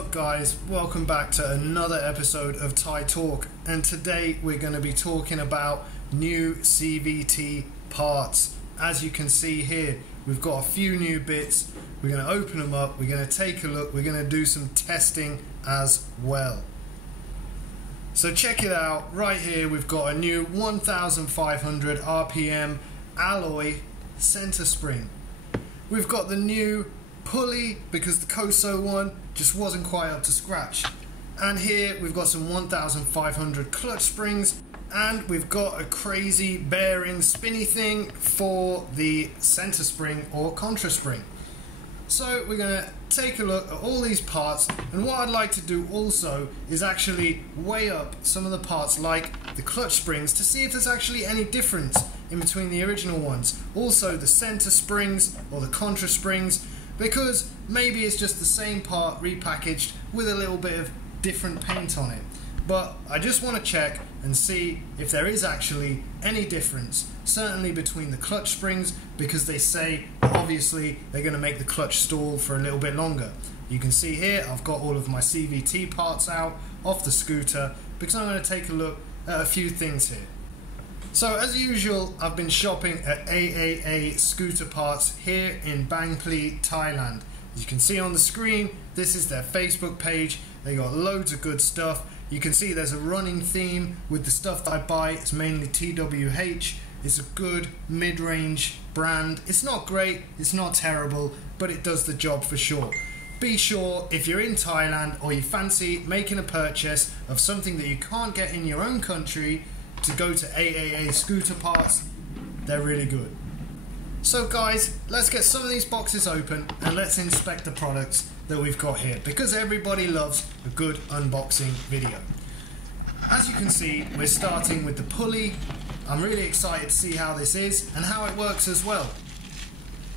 up guys, welcome back to another episode of Thai Talk, and today we're going to be talking about new CVT parts. As you can see here, we've got a few new bits. We're going to open them up, we're going to take a look, we're going to do some testing as well. So check it out, right here we've got a new 1500 RPM alloy center spring. We've got the new pulley because the Koso one just wasn't quite up to scratch, and here we've got some 1500 clutch springs, and we've got a crazy bearing spinny thing for the center spring or contra spring. So we're going to take a look at all these parts, and what I'd like to do also is actually weigh up some of the parts like the clutch springs to see if there's actually any difference in between the original ones, also the center springs or the contra springs, because maybe it's just the same part repackaged with a little bit of different paint on it. But I just want to check and see if there is actually any difference, certainly between the clutch springs, because they say obviously they're going to make the clutch stall for a little bit longer. You can see here I've got all of my CVT parts out off the scooter because I'm going to take a look at a few things here. So as usual, I've been shopping at AAA Scooter Parts here in Bang Phli, Thailand. As you can see on the screen, this is their Facebook page. They got loads of good stuff. You can see there's a running theme with the stuff that I buy. It's mainly TWH. It's a good mid-range brand. It's not great, it's not terrible, but it does the job for sure. Be sure, if you're in Thailand or you fancy making a purchase of something that you can't get in your own country, to go to AAA Scooter Parts. They're really good. So guys, let's get some of these boxes open and let's inspect the products that we've got here, because everybody loves a good unboxing video. As you can see, we're starting with the pulley. I'm really excited to see how this is and how it works as well.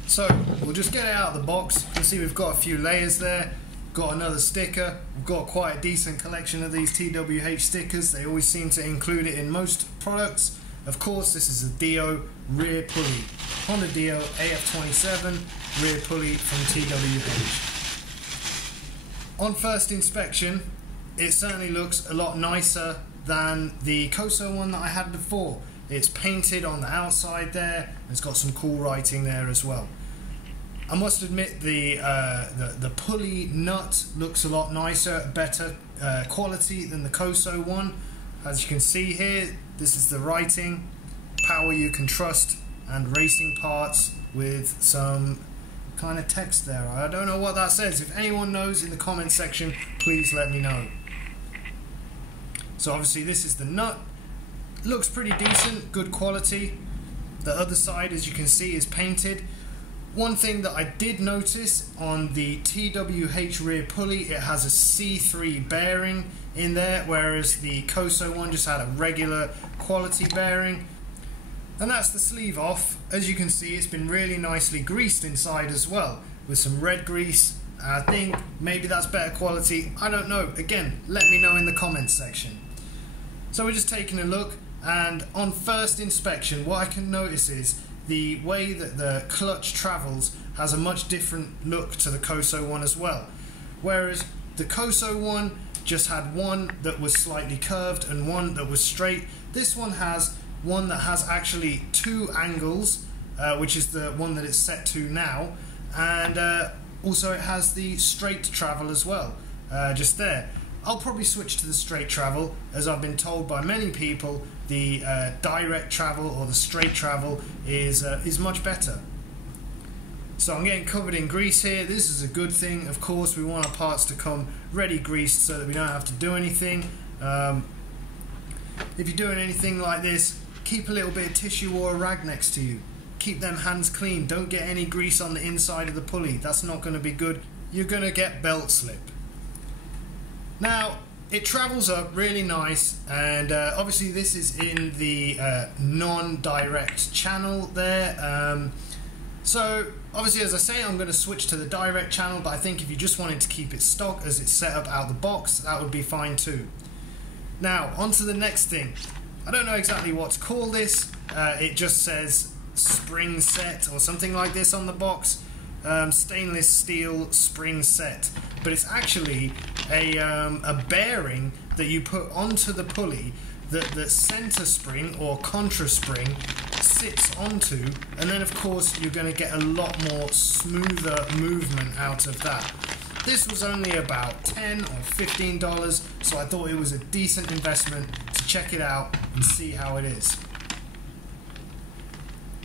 So we'll just get it out of the box. You can see we've got a few layers there. Got another sticker. We've got quite a decent collection of these TWH stickers. They always seem to include it in most products. Of course, this is a Dio rear pulley. Honda Dio AF27 rear pulley from TWH. On first inspection, it certainly looks a lot nicer than the Koso one that I had before. It's painted on the outside there. It's got some cool writing there as well. I must admit the pulley nut looks a lot nicer, better quality than the Koso one. As you can see here, this is the writing, power you can trust, and racing parts with some kind of text there. I don't know what that says. If anyone knows in the comment section, please let me know. So obviously this is the nut. Looks pretty decent, good quality. The other side, as you can see, is painted. One thing that I did notice on the TWH rear pulley, it has a C3 bearing in there, whereas the Koso one just had a regular quality bearing. And that's the sleeve off. As you can see, it's been really nicely greased inside as well, with some red grease. I think maybe that's better quality. I don't know. Again, let me know in the comments section. So we're just taking a look, and on first inspection, what I can notice is the way that the clutch travels has a much different look to the Koso one as well. Whereas the Koso one just had one that was slightly curved and one that was straight. This one has one that has actually two angles, which is the one that it's set to now, and also it has the straight travel as well, just there. I'll probably switch to the straight travel, as I've been told by many people the direct travel or the straight travel is much better. So I'm getting covered in grease here. This is a good thing. Of course, we want our parts to come ready greased so that we don't have to do anything. If you're doing anything like this, keep a little bit of tissue or a rag next to you. Keep them hands clean. Don't get any grease on the inside of the pulley. That's not going to be good. You're going to get belt slip. Now, it travels up really nice, and obviously this is in the non-direct channel there. So obviously, as I say, I'm going to switch to the direct channel, but I think if you just wanted to keep it stock as it's set up out the box, that would be fine too. Now, on to the next thing. I don't know exactly what to call this. It just says spring set or something like this on the box. stainless steel spring set, but it's actually a bearing that you put onto the pulley that the center spring or contra spring sits onto, and then of course you're going to get a lot more smoother movement out of that. This was only about $10 or $15, so I thought it was a decent investment to check it out and see how it is.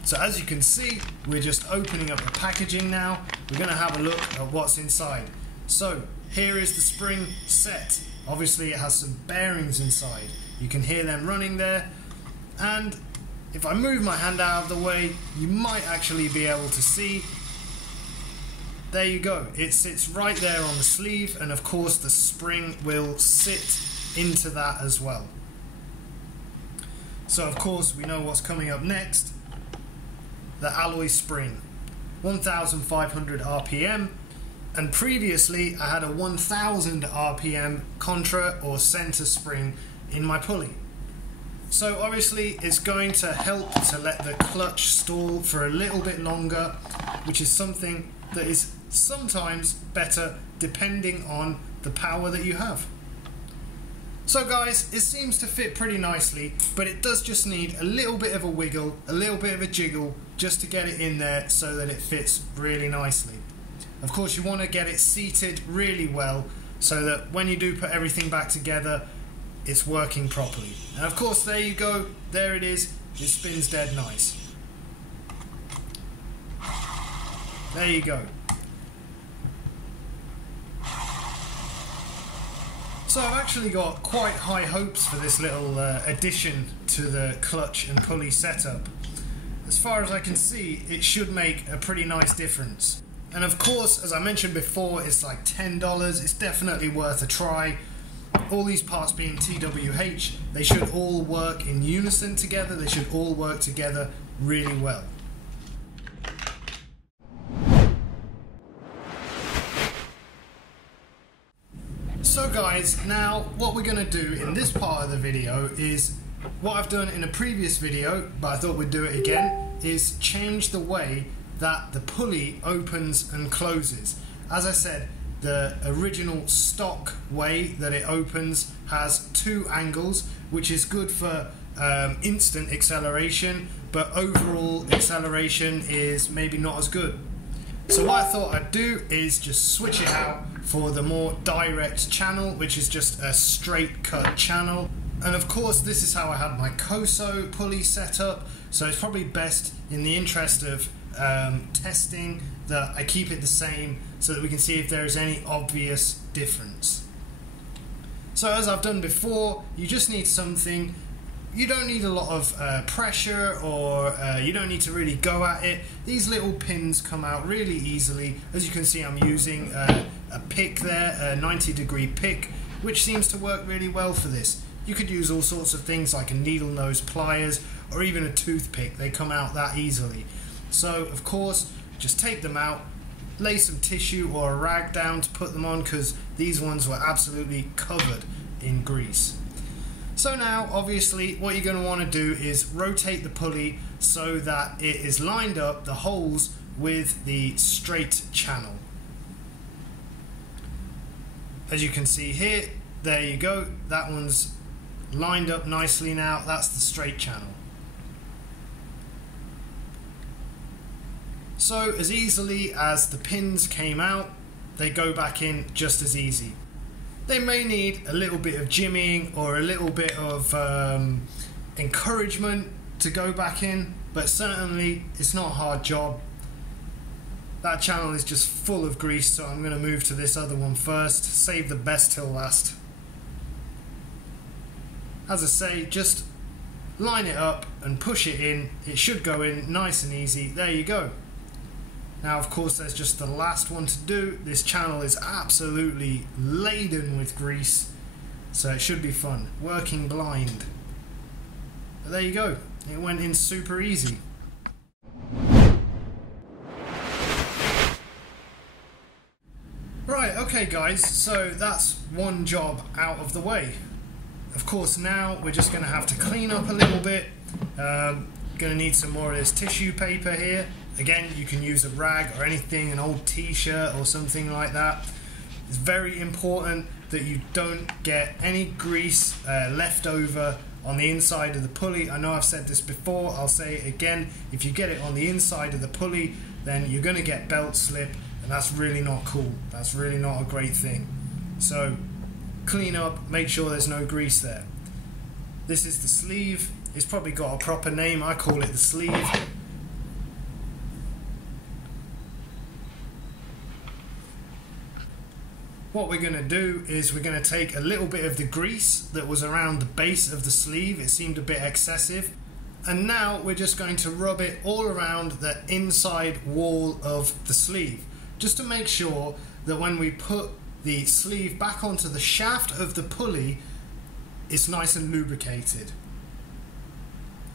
So as you can see, we're just opening up the packaging now. We're going to have a look at what's inside. So here is the spring set. Obviously it has some bearings inside. You can hear them running there, and if I move my hand out of the way, you might actually be able to see. There you go, it sits right there on the sleeve, and of course the spring will sit into that as well. So of course we know what's coming up next. The alloy spring, 1500 RPM, and previously I had a 1000 RPM Contra or center spring in my pulley. So obviously it's going to help to let the clutch stall for a little bit longer, which is something that is sometimes better depending on the power that you have. So guys, it seems to fit pretty nicely, but it does just need a little bit of a wiggle, a little bit of a jiggle, just to get it in there so that it fits really nicely. Of course you want to get it seated really well so that when you do put everything back together, it's working properly. And of course there you go, there it is, it spins dead nice. There you go. So I've actually got quite high hopes for this little addition to the clutch and pulley setup. As far as I can see, it should make a pretty nice difference. And of course, as I mentioned before, it's like $10, it's definitely worth a try. All these parts being TWH, they should all work in unison together, they should all work together really well. So guys, now what we're going to do in this part of the video is what I've done in a previous video, but I thought we'd do it again, is change the way that the pulley opens and closes. As I said, the original stock way that it opens has two angles, which is good for instant acceleration, but overall acceleration is maybe not as good. So what I thought I'd do is just switch it out for the more direct channel, which is just a straight cut channel. And of course this is how I have my Koso pulley set up, so it's probably best in the interest of testing that I keep it the same so that we can see if there is any obvious difference. So as I've done before, you just need something. You don't need a lot of pressure, or you don't need to really go at it. These little pins come out really easily. As you can see, I'm using a pick there, a 90-degree pick, which seems to work really well for this. You could use all sorts of things like a needle nose pliers or even a toothpick. They come out that easily. So of course, just take them out, lay some tissue or a rag down to put them on, because these ones were absolutely covered in grease. So now obviously what you're going to want to do is rotate the pulley so that it is lined up, the holes, with the straight channel. As you can see here, there you go, that one's lined up nicely now, that's the straight channel. So as easily as the pins came out, they go back in just as easy. They may need a little bit of jimmying or a little bit of encouragement to go back in, but certainly it's not a hard job. That channel is just full of grease, so I'm going to move to this other one first, save the best till last. As I say, just line it up and push it in. It should go in nice and easy. There you go. Now of course there's just the last one to do. This channel is absolutely laden with grease, so it should be fun. Working blind. But there you go. It went in super easy. Right, okay guys, so that's one job out of the way. Of course now we're just going to have to clean up a little bit. Going to need some more of this tissue paper here, Again, you can use a rag or anything, an old t-shirt or something like that. It's very important that you don't get any grease left over on the inside of the pulley. I know I've said this before, I'll say it again. If you get it on the inside of the pulley, then you're going to get belt slip, and that's really not cool. That's really not a great thing. So clean up, make sure there's no grease there. This is the sleeve. It's probably got a proper name. I call it the sleeve. What we're going to do is we're going to take a little bit of the grease that was around the base of the sleeve. It seemed a bit excessive. And now we're just going to rub it all around the inside wall of the sleeve, just to make sure that when we put the sleeve back onto the shaft of the pulley, it's nice and lubricated.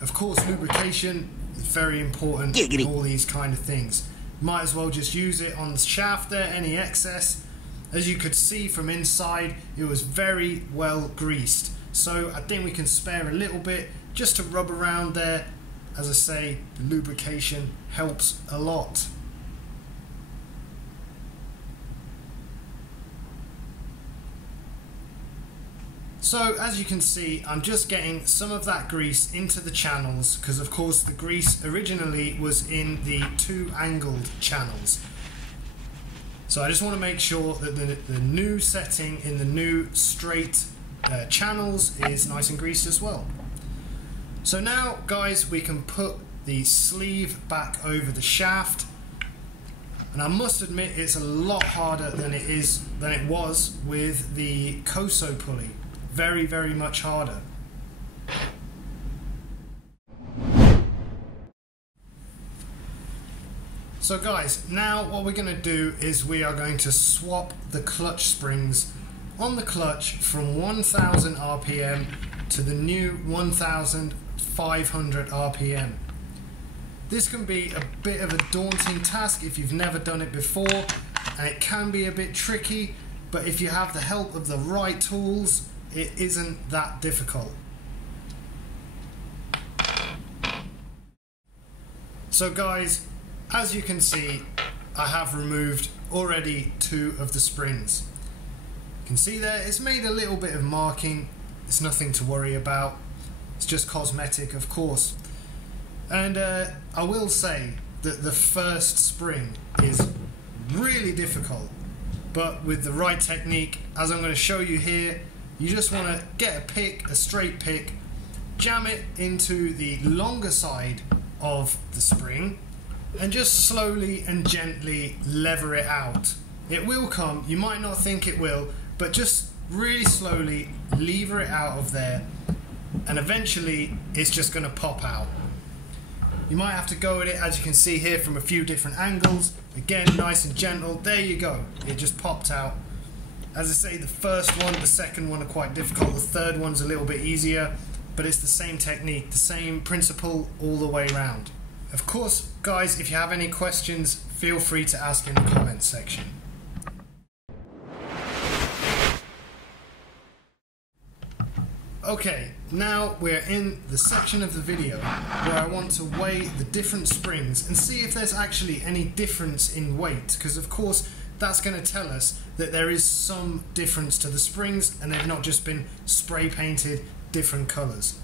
Of course, lubrication is very important in all these kind of things. Might as well just use it on the shaft there, any excess. As you could see from inside, it was very well greased. So I think we can spare a little bit just to rub around there. As I say, the lubrication helps a lot. So as you can see, I'm just getting some of that grease into the channels, because of course the grease originally was in the 2 angled channels. So I just want to make sure that the new setting in the new straight channels is nice and greased as well. So now, guys, we can put the sleeve back over the shaft, and I must admit it's a lot harder than it was with the Koso pulley. Very, very much harder. So guys, now what we're going to do is we are going to swap the clutch springs on the clutch from 1000 RPM to the new 1500 RPM. This can be a bit of a daunting task if you've never done it before, and it can be a bit tricky, but if you have the help of the right tools, it isn't that difficult. So guys, as you can see, I have removed already 2 of the springs. You can see there, it's made a little bit of marking. It's nothing to worry about. It's just cosmetic, of course. And I will say that the first spring is really difficult, but with the right technique, as I'm going to show you here, you just want to get a pick, a straight pick, jam it into the longer side of the spring, and just slowly and gently lever it out. It will come, you might not think it will, but just really slowly lever it out of there, and eventually it's just going to pop out. You might have to go at it, as you can see here, from a few different angles. Again, nice and gentle. There you go, it just popped out. As I say, the first one, the second one are quite difficult, the third one's a little bit easier, but it's the same technique, the same principle all the way around. Of course, guys, if you have any questions, feel free to ask in the comments section. Okay, now we're in the section of the video where I want to weigh the different springs and see if there's actually any difference in weight, because of course that's going to tell us that there is some difference to the springs and they've not just been spray painted different colours.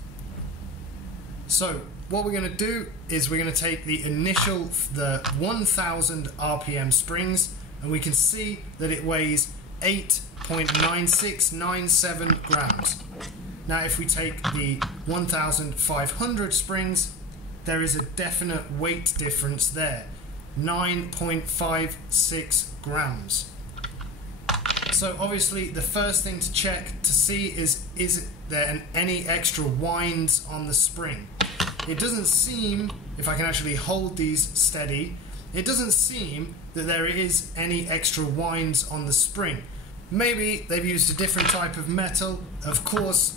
So what we're going to do is we're going to take the 1000 RPM springs, and we can see that it weighs 8.9697 grams. Now if we take the 1500 springs, there is a definite weight difference there, 9.56 grams. So obviously the first thing to check to see is there any extra winds on the spring. It doesn't seem, if I can actually hold these steady, it doesn't seem that there is any extra winds on the spring. Maybe they've used a different type of metal. Of course,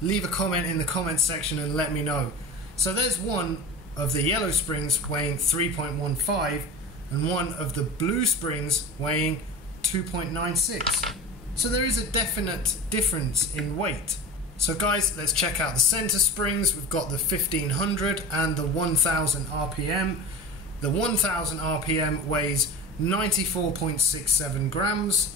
leave a comment in the comment section and let me know. So there's one of the yellow springs weighing 3.15 and one of the blue springs weighing 2.96. So there is a definite difference in weight. So guys, let's check out the center springs. We've got the 1500 and the 1000 RPM. The 1000 RPM weighs 94.67 grams,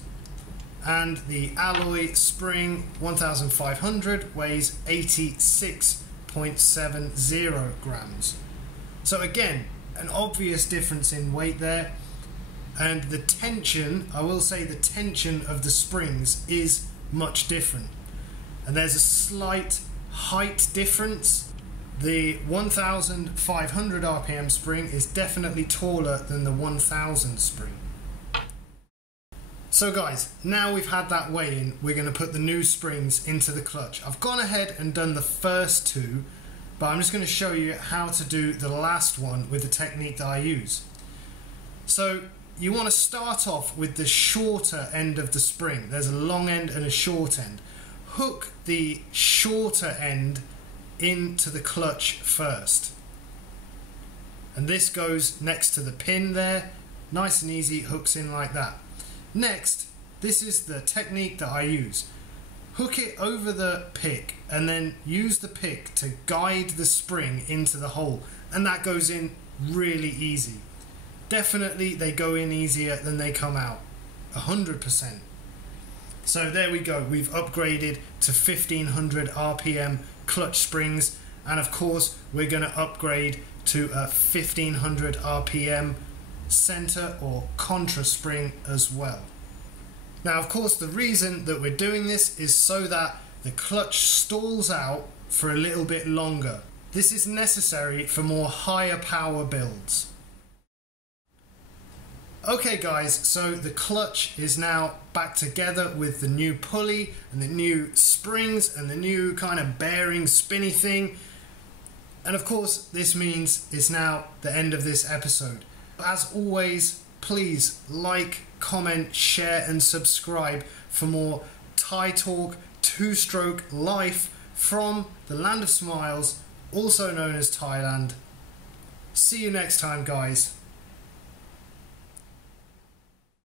and the alloy spring 1500 weighs 86.70 grams. So again, an obvious difference in weight there, and the tension, I will say the tension of the springs is much different, and there's a slight height difference. The 1500 RPM spring is definitely taller than the 1000 spring. So guys, now we've had that weigh in, we're going to put the new springs into the clutch. I've gone ahead and done the first two, but I'm just going to show you how to do the last one with the technique that I use. So you want to start off with the shorter end of the spring. There's a long end and a short end. Hook the shorter end into the clutch first, and this goes next to the pin there, nice and easy, hooks in like that. Next, this is the technique that I use. Hook it over the pick and then use the pick to guide the spring into the hole, and that goes in really easy. Definitely they go in easier than they come out, 100%. So there we go, we've upgraded to 1500 RPM clutch springs, and of course we're going to upgrade to a 1500 RPM center or contra spring as well. Now of course the reason that we're doing this is so that the clutch stalls out for a little bit longer. This is necessary for more higher power builds. Okay guys, so the clutch is now back together with the new pulley and the new springs and the new kind of bearing spinny thing. And of course this means it's now the end of this episode. As always, please like, comment, share and subscribe for more Thai Talk two-stroke life from the land of smiles, also known as Thailand. See you next time guys.